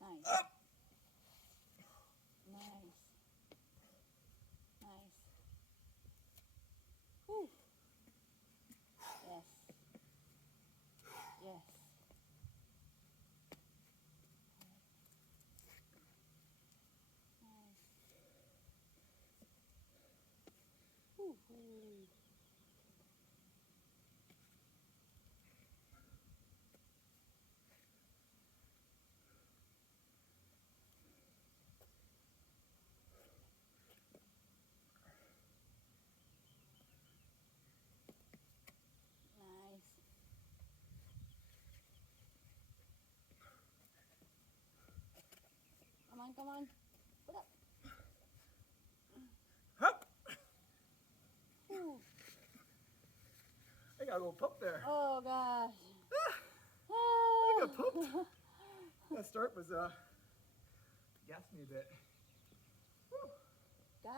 Nice. Up. Nice. Nice. Whew. Yes. Yes. Nice. Whew. Whew. Nice. Come on, come on. Put up. Up. Whew. I got a little pump there. Oh gosh. I got Ah. pumped. That start was gassed me a bit. Whew.